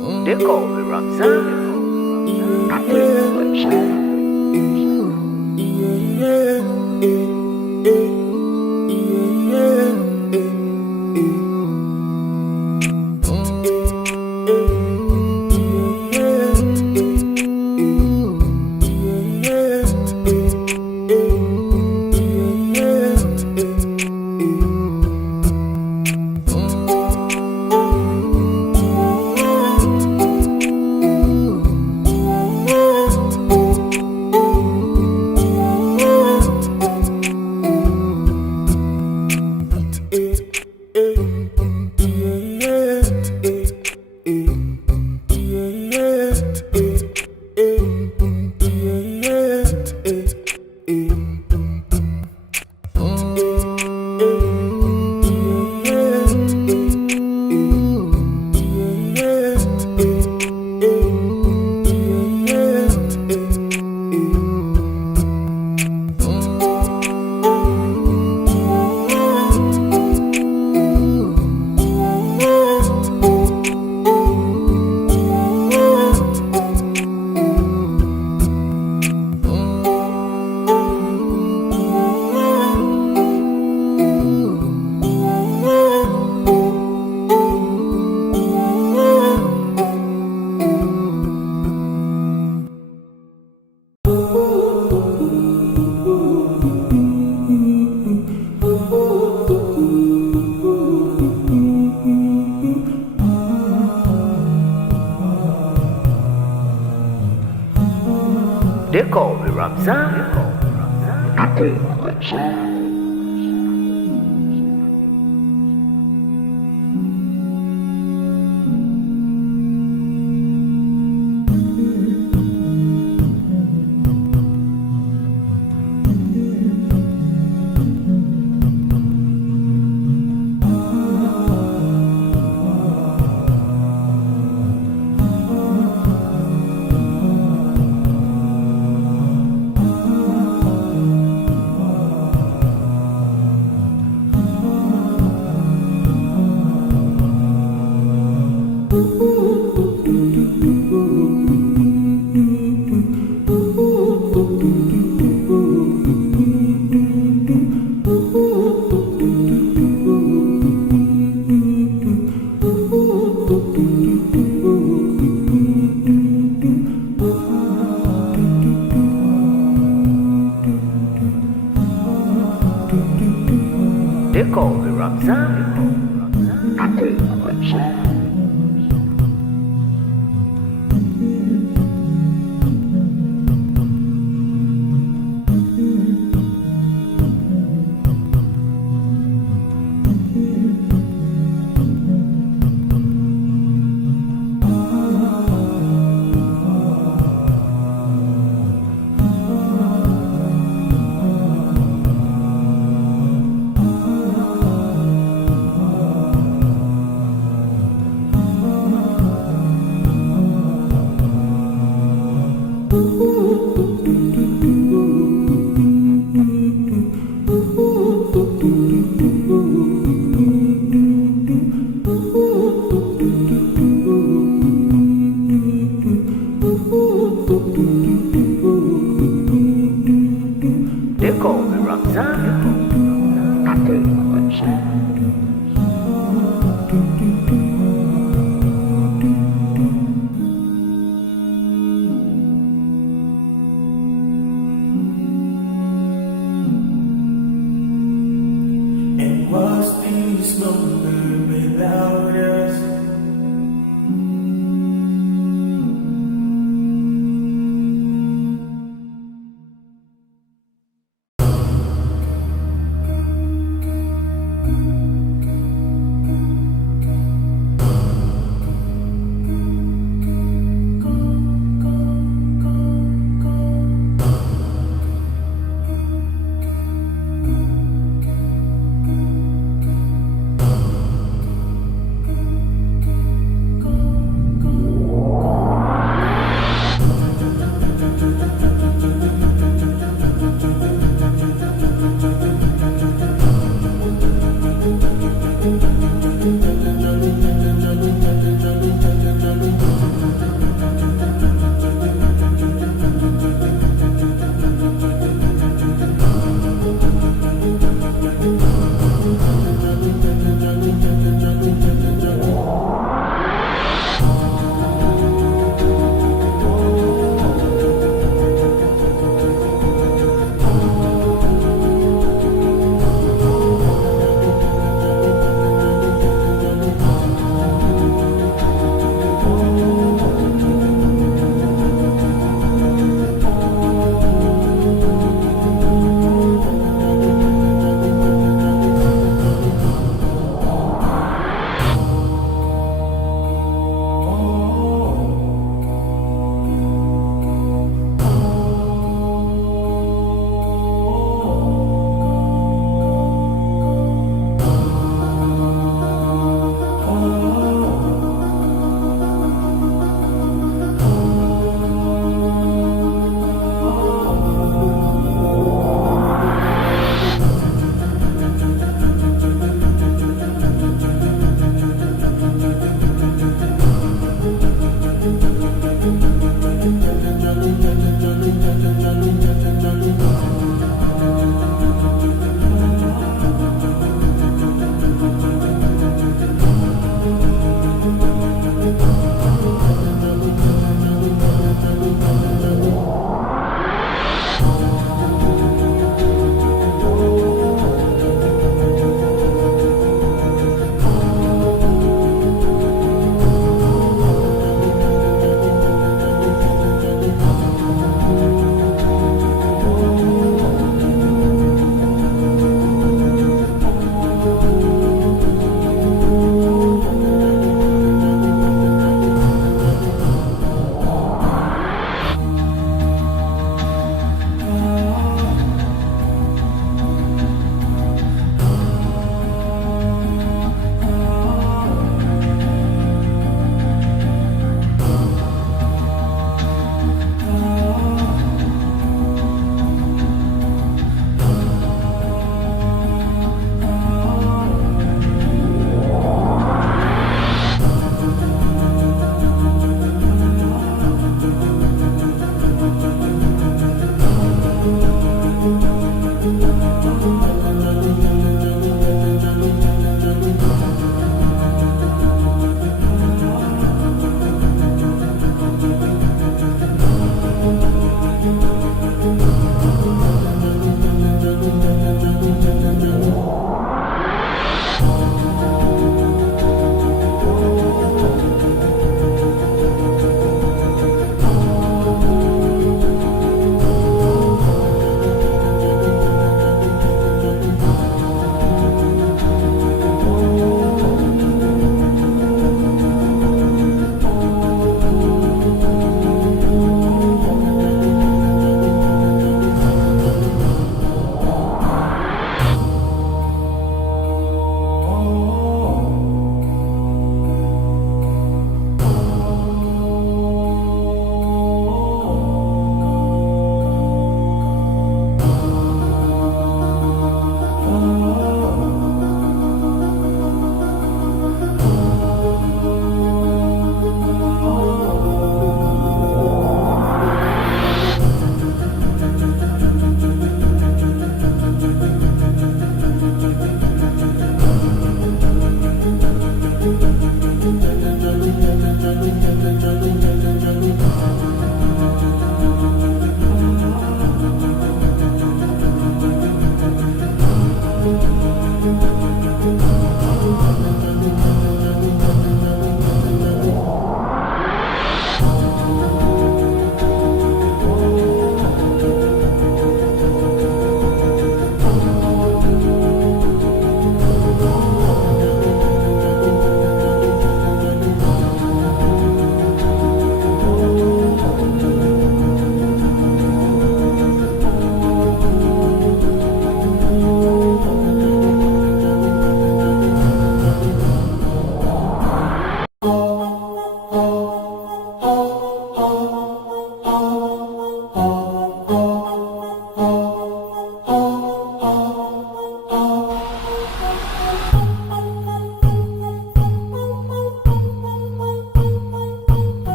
They call me Ramzan. They call me Ramzan.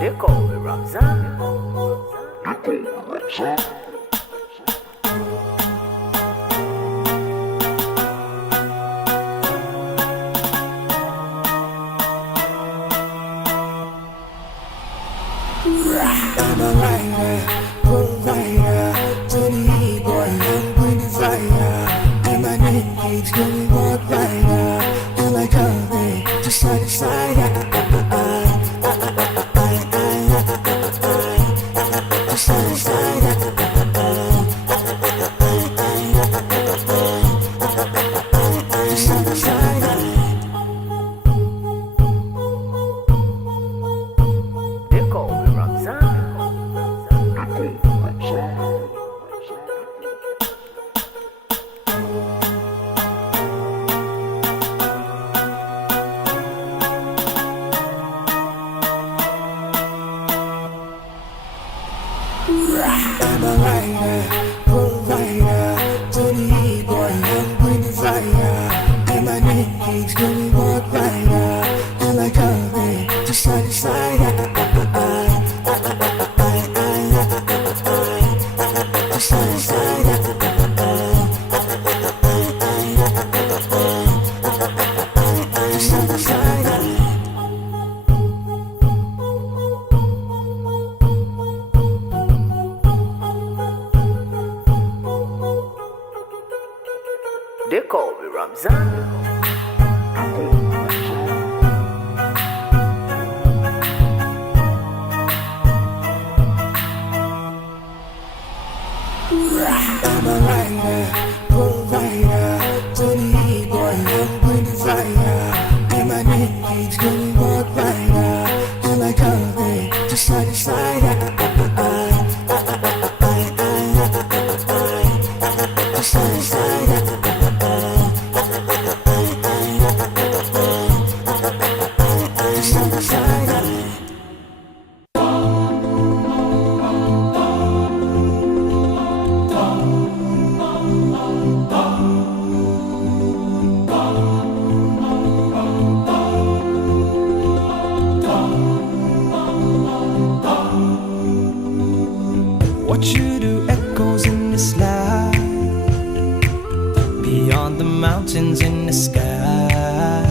They call me Ramzan. I'm a writer, provider, to the boy, I'm going to fire. And my name keeps going walk rider, and I come in to side to side. Side to side. They call me Ramzan. I'm a writer, provider, to the boy, I'm going to fire. And my name keeps going walk rider, and I come in to side to side. Side to side. Side to side. They call me Ramzan. I'm a writer, provider, to the boy, I'm going to fire. And my name keeps going walk rider, and I come in to side to side. Side to side. Side to side. What you do echoes in the sky, beyond the mountains in the sky.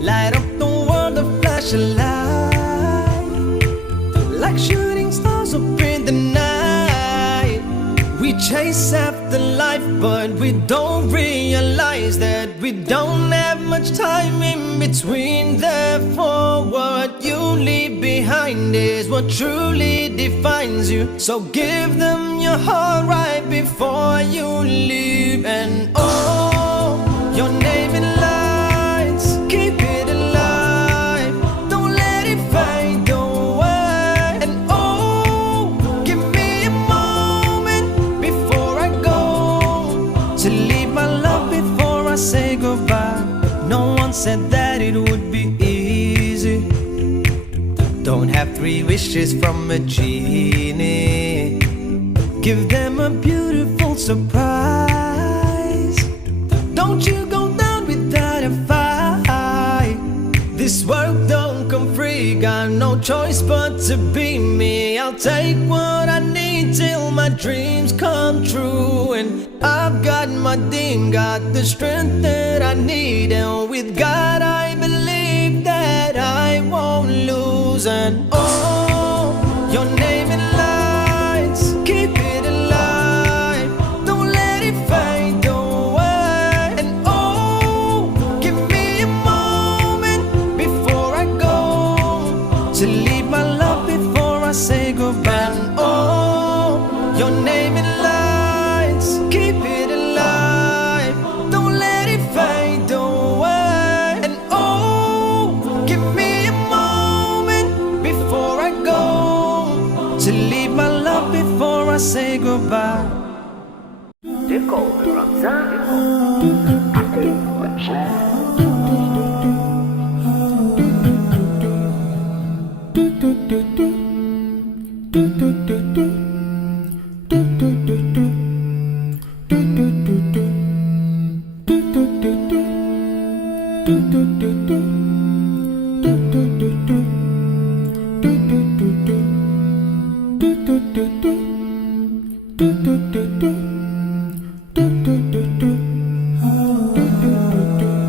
Light up the world, a flash of light, like shooting stars up in the night. We chase after life, but we don't realize that we don't have much time in between. Therefore, what you leave behind is what truly defines you. So give them your heart right before you leave. And oh, your name in lights, keep it alive, don't let it fade away. And oh, give me a moment before I go, to leave my love before I say goodbye. No one said that it would be easy. Don't have 3 wishes from a genie. Give them a beautiful surprise. Don't you go down without a fight. This world don't come free, got no choice but to be me. I'll take what I need till my dreams come true. And I've got my dream, got the strength that I need. And with God I believe that and oh, your name in lights, keep it alive, don't let it fade away. And oh, give me a moment before I go, to leave my love before I say goodbye. And oh, your name in lights, keep it alive, don't let it fade away. And oh, give me a moment before I go, to leave my love before I say goodbye. They call me Ramzan.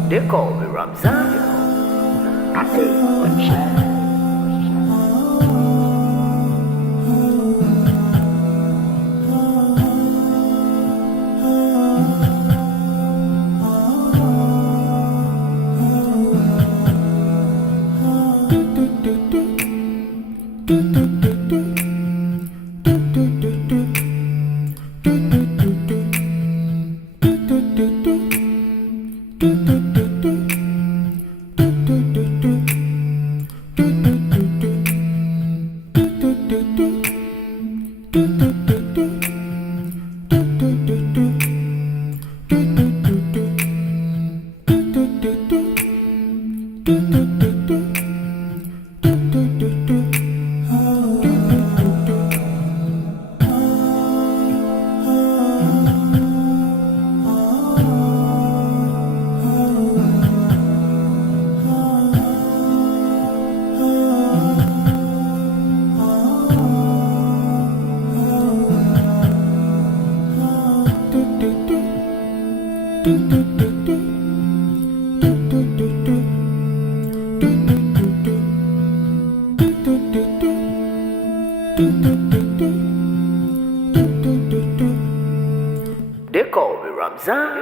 They call me Ramzan. They call me Ramzan.